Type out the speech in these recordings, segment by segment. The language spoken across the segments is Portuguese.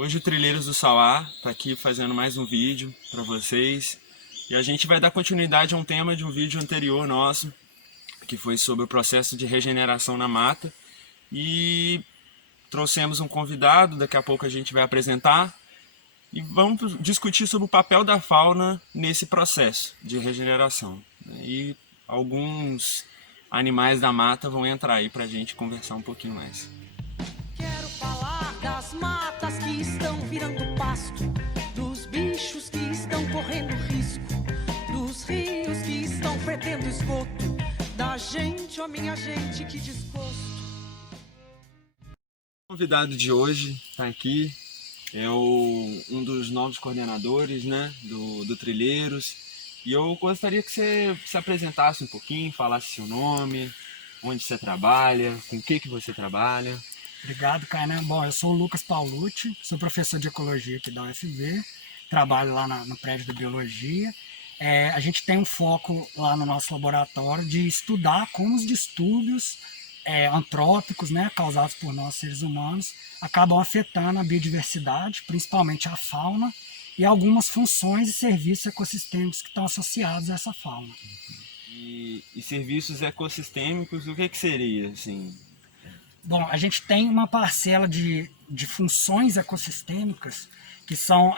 Hoje o Trilheiros do Sauá está aqui fazendo mais um vídeo para vocês e a gente vai dar continuidade a um tema de um vídeo anterior nosso, que foi sobre o processo de regeneração na mata, e trouxemos um convidado, daqui a pouco a gente vai apresentar e vamos discutir sobre o papel da fauna nesse processo de regeneração. E alguns animais da mata vão entrar aí para a gente conversar um pouquinho mais. Quero falar das matas que estão virando pasto, dos bichos que estão correndo risco, dos rios que estão fedendo esgoto, da gente, ó minha gente, que desgosto. O convidado de hoje está aqui, é um dos novos coordenadores, né, do Trilheiros, e eu gostaria que você se apresentasse um pouquinho, falasse seu nome, onde você trabalha, com o que você trabalha. Obrigado, Kainan. Bom, eu sou o Lucas Paulucci, sou professor de Ecologia aqui da UFV, trabalho lá no prédio de Biologia. A gente tem um foco lá no nosso laboratório de estudar como os distúrbios antrópicos, né, causados por nós seres humanos, acabam afetando a biodiversidade, principalmente a fauna, e algumas funções e serviços ecossistêmicos que estão associados a essa fauna. E serviços ecossistêmicos, o que seria, assim? Bom, a gente tem uma parcela de funções ecossistêmicas que são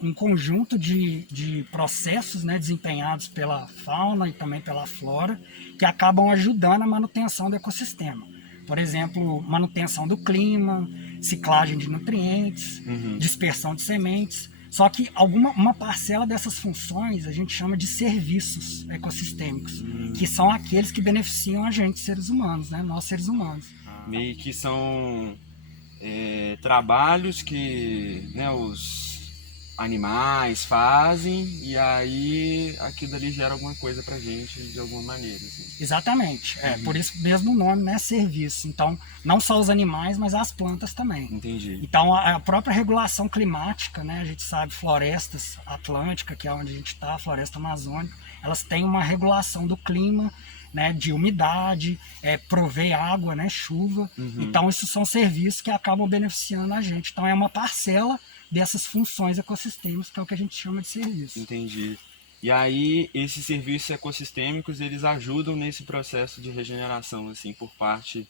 um conjunto de processos, né, desempenhados pela fauna e também pela flora, que acabam ajudando a manutenção do ecossistema. Por exemplo, manutenção do clima, ciclagem de nutrientes, dispersão de sementes. Só que uma parcela dessas funções a gente chama de serviços ecossistêmicos, que são aqueles que beneficiam a gente, seres humanos, né? Nós seres humanos. Meio que são trabalhos que, né, os animais fazem e aí aquilo ali gera alguma coisa pra gente de alguma maneira. Assim. Exatamente. Por isso mesmo o nome, né? Serviço. Então, não só os animais, mas as plantas também. Entendi. Então, a própria regulação climática, né? A gente sabe, florestas atlânticas, que é onde a gente está, floresta amazônica, elas têm uma regulação do clima, né, de umidade, prover água, né, chuva. Então, isso são serviços que acabam beneficiando a gente. Então, é uma parcela dessas funções ecossistêmicas, que é o que a gente chama de serviço. Entendi. E aí, esses serviços ecossistêmicos, eles ajudam nesse processo de regeneração, assim, por parte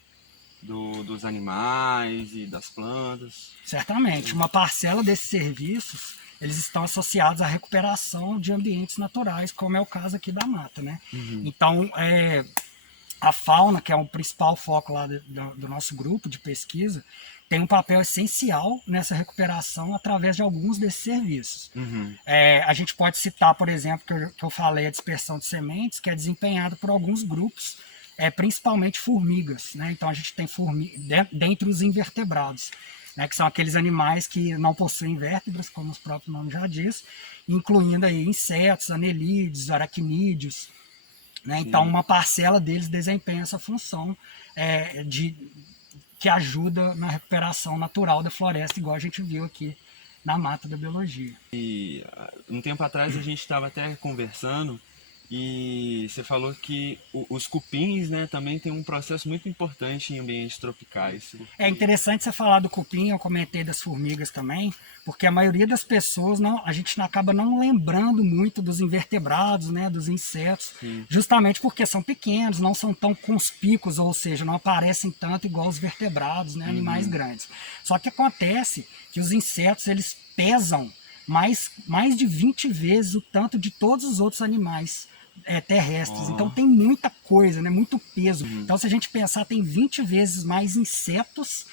dos animais e das plantas? Certamente. Uma parcela desses serviços, eles estão associados à recuperação de ambientes naturais, como é o caso aqui da mata, né? Então, a fauna, que é o principal foco lá do nosso grupo de pesquisa, tem um papel essencial nessa recuperação através de alguns desses serviços. A gente pode citar, por exemplo, que eu falei, a dispersão de sementes, que é desempenhada por alguns grupos, principalmente formigas, né? Então a gente tem dentre os invertebrados, né, que são aqueles animais que não possuem vértebras, como o próprio nome já diz, incluindo aí insetos, anelídeos, aracnídeos, né? Então uma parcela deles desempenha essa função que ajuda na recuperação natural da floresta, igual a gente viu aqui na mata da biologia. E um tempo atrás a gente estava até conversando e você falou que os cupins, né, também tem um processo muito importante em ambientes tropicais. É interessante você falar do cupim, eu comentei das formigas também, porque a maioria das pessoas, a gente acaba não lembrando muito dos invertebrados, né, dos insetos, justamente porque são pequenos, não são tão conspícuos, ou seja, não aparecem tanto igual os vertebrados, né, animais grandes. Só que acontece que os insetos, eles pesam mais de 20 vezes o tanto de todos os outros animais terrestres. Então tem muita coisa, né? Muito peso. Então, se a gente pensar, tem 20 vezes mais insetos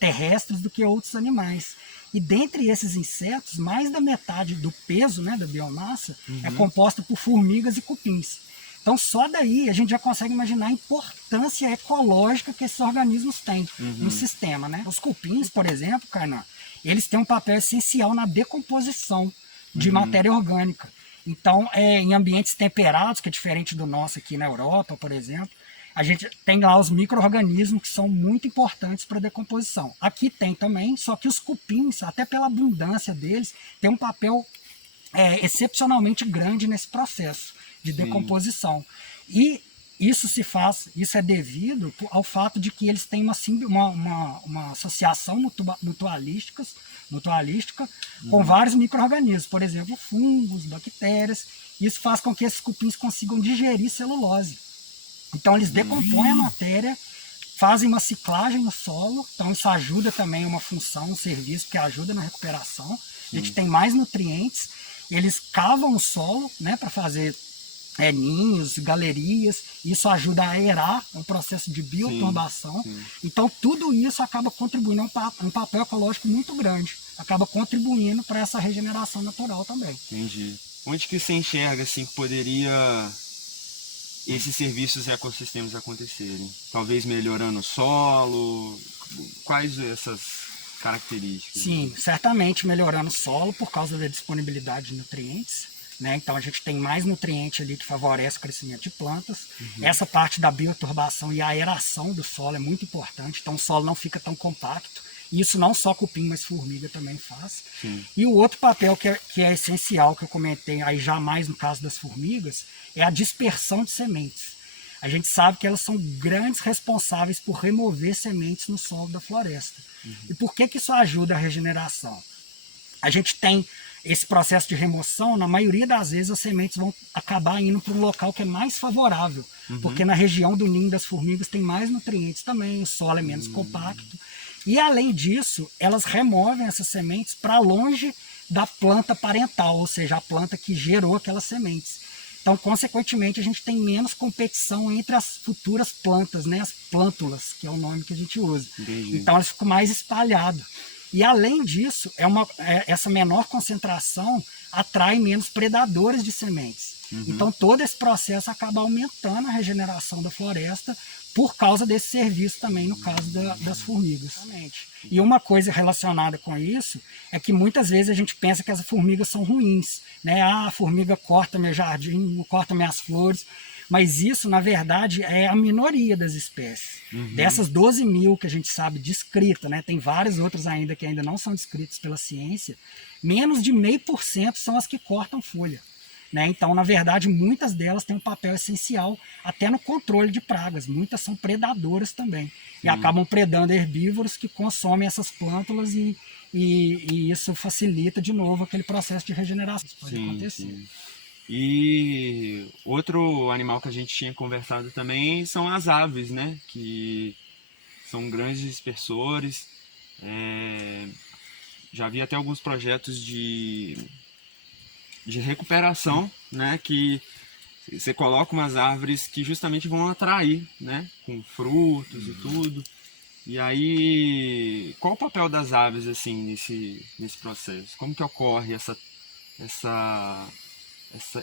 terrestres do que outros animais. E dentre esses insetos, mais da metade do peso, né, da biomassa é composta por formigas e cupins. Então, só daí a gente já consegue imaginar a importância ecológica que esses organismos têm no sistema, né? Os cupins, por exemplo, Kainan, eles têm um papel essencial na decomposição de matéria orgânica. Então, em ambientes temperados, que é diferente do nosso aqui na Europa, por exemplo, a gente tem lá os micro-organismos que são muito importantes para a decomposição. Aqui tem também, só que os cupins, até pela abundância deles, têm um papel excepcionalmente grande nesse processo de decomposição. E isso é devido ao fato de que eles têm uma associação mutualística com vários micro-organismos, por exemplo, fungos, bactérias. Isso faz com que esses cupins consigam digerir celulose. Então eles decompõem a matéria, fazem uma ciclagem no solo, então isso ajuda também uma função, um serviço que ajuda na recuperação. A gente tem mais nutrientes, eles cavam o solo, né, para fazer ninhos, galerias, isso ajuda a aerar, é um processo de bioturbação. Então tudo isso acaba contribuindo, um papel ecológico muito grande, acaba contribuindo para essa regeneração natural também. Entendi. Onde que você enxerga assim, que poderia esses serviços e ecossistemas acontecerem? Talvez melhorando o solo? Quais essas características? Sim, certamente melhorando o solo por causa da disponibilidade de nutrientes. Né? Então a gente tem mais nutriente ali que favorece o crescimento de plantas. Essa parte da bioturbação e a aeração do solo é muito importante, então o solo não fica tão compacto. E isso não só cupim, mas formiga também faz. E o outro papel que é essencial, que eu comentei aí já mais no caso das formigas, é a dispersão de sementes. A gente sabe que elas são grandes responsáveis por remover sementes no solo da floresta. E por que isso ajuda a regeneração? A gente tem esse processo de remoção, na maioria das vezes as sementes vão acabar indo para um local que é mais favorável, porque na região do ninho das formigas tem mais nutrientes também, o solo é menos compacto. E além disso, elas removem essas sementes para longe da planta parental, ou seja, a planta que gerou aquelas sementes. Então, consequentemente, a gente tem menos competição entre as futuras plantas, né? As plântulas, que é o nome que a gente usa. Então, elas ficam mais espalhadas. E além disso, essa menor concentração atrai menos predadores de sementes. Então todo esse processo acaba aumentando a regeneração da floresta por causa desse serviço também, no caso das formigas. E uma coisa relacionada com isso é que muitas vezes a gente pensa que as formigas são ruins, né? A formiga corta meu jardim, corta minhas flores. Mas isso, na verdade, é a minoria das espécies. Dessas 12 mil que a gente sabe descritas, né, tem várias outras ainda que ainda não são descritas pela ciência, menos de 0,5% são as que cortam folha. Né? Então, na verdade, muitas delas têm um papel essencial até no controle de pragas. Muitas são predadoras também. E acabam predando herbívoros que consomem essas plântulas e isso facilita, de novo, aquele processo de regeneração. Isso pode acontecer. E outro animal que a gente tinha conversado também são as aves, né? Que são grandes dispersores. Já vi até alguns projetos de recuperação, né? Que você coloca umas árvores que justamente vão atrair, né? Com frutos e tudo. E aí, qual o papel das aves assim nesse processo? Como que ocorre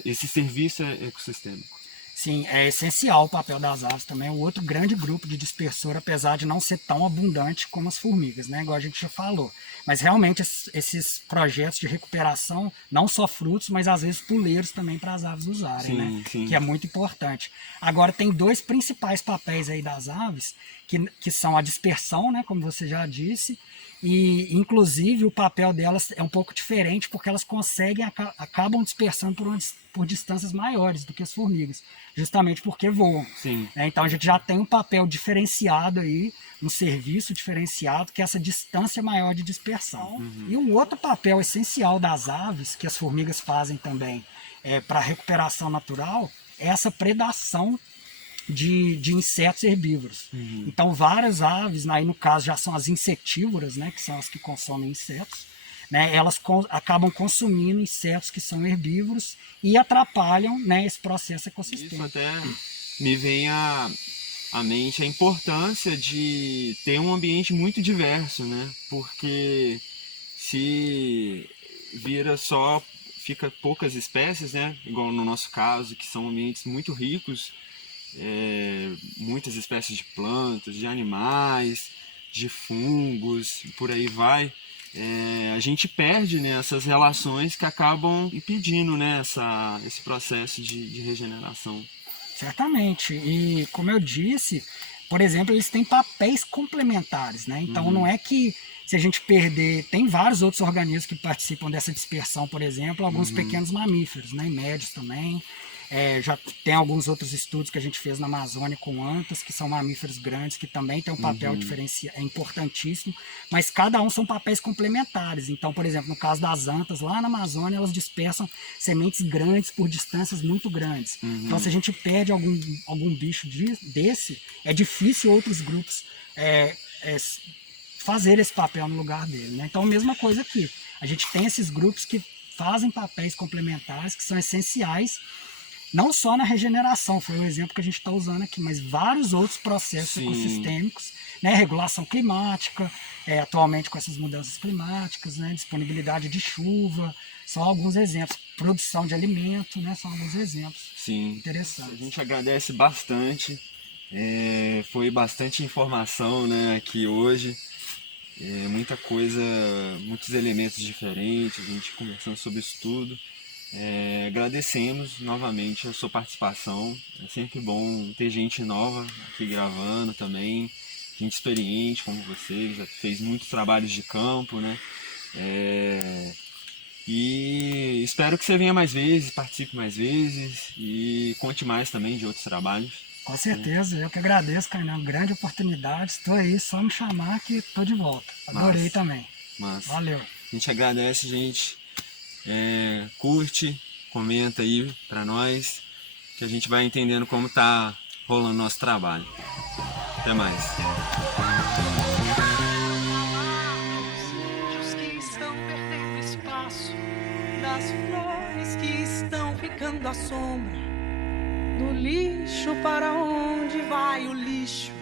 esse serviço ecossistêmico? Sim, é essencial o papel das aves também. É um outro grande grupo de dispersor, apesar de não ser tão abundante como as formigas, né? Igual a gente já falou. Mas realmente esses projetos de recuperação, não só frutos, mas às vezes puleiros também para as aves usarem, né? Que é muito importante. Agora tem dois principais papéis aí das aves, que são a dispersão, né? Como você já disse, e inclusive o papel delas é um pouco diferente, porque elas acabam dispersando por distâncias maiores do que as formigas, justamente porque voam. Então a gente já tem um papel diferenciado aí, um serviço diferenciado, que é essa distância maior de dispersão. E um outro papel essencial das aves, que as formigas fazem também para a recuperação natural, é essa predação de insetos herbívoros. Então várias aves, aí no caso já são as insetívoras, né, que são as que consomem insetos, né, elas acabam consumindo insetos que são herbívoros e atrapalham, né, esse processo ecossistêmico. Isso até me vem à mente a importância de ter um ambiente muito diverso, né? Porque se fica poucas espécies, né? Igual no nosso caso, que são ambientes muito ricos, muitas espécies de plantas, de animais, de fungos, por aí vai. A gente perde, né, essas relações que acabam impedindo, né, esse processo de regeneração. Certamente. E como eu disse, por exemplo, eles têm papéis complementares, né? Então não é que se a gente perder, tem vários outros organismos que participam dessa dispersão, por exemplo, alguns pequenos mamíferos, né, e médios também. Já tem alguns outros estudos que a gente fez na Amazônia com antas, que são mamíferos grandes, que também tem um papel diferenciado, é importantíssimo, mas cada um são papéis complementares. Então, por exemplo, no caso das antas, lá na Amazônia, elas dispersam sementes grandes por distâncias muito grandes. Então, se a gente perde algum bicho desse, é difícil outros grupos fazer esse papel no lugar dele, né? Então, a mesma coisa aqui. A gente tem esses grupos que fazem papéis complementares, que são essenciais, não só na regeneração, foi o exemplo que a gente está usando aqui, mas vários outros processos ecossistêmicos, né? Regulação climática, atualmente com essas mudanças climáticas, né? Disponibilidade de chuva, são alguns exemplos. Produção de alimento, né? São alguns exemplos interessantes. A gente agradece bastante, foi bastante informação, né, aqui hoje. Muita coisa, muitos elementos diferentes, a gente conversando sobre isso tudo. Agradecemos novamente a sua participação. É sempre bom ter gente nova aqui gravando também, gente experiente como você, já fez muitos trabalhos de campo, né? E espero que você venha mais vezes, participe mais vezes e conte mais também de outros trabalhos. Com certeza, eu que agradeço, Kainan. Grande oportunidade. Estou aí, só me chamar que estou de volta. Adorei também. Valeu. A gente agradece, gente. Curte, comenta aí pra nós, que a gente vai entendendo como tá rolando nosso trabalho. Até mais. Os índios que estão perdendo espaço, das flores que estão ficando à sombra, do lixo para onde vai o lixo.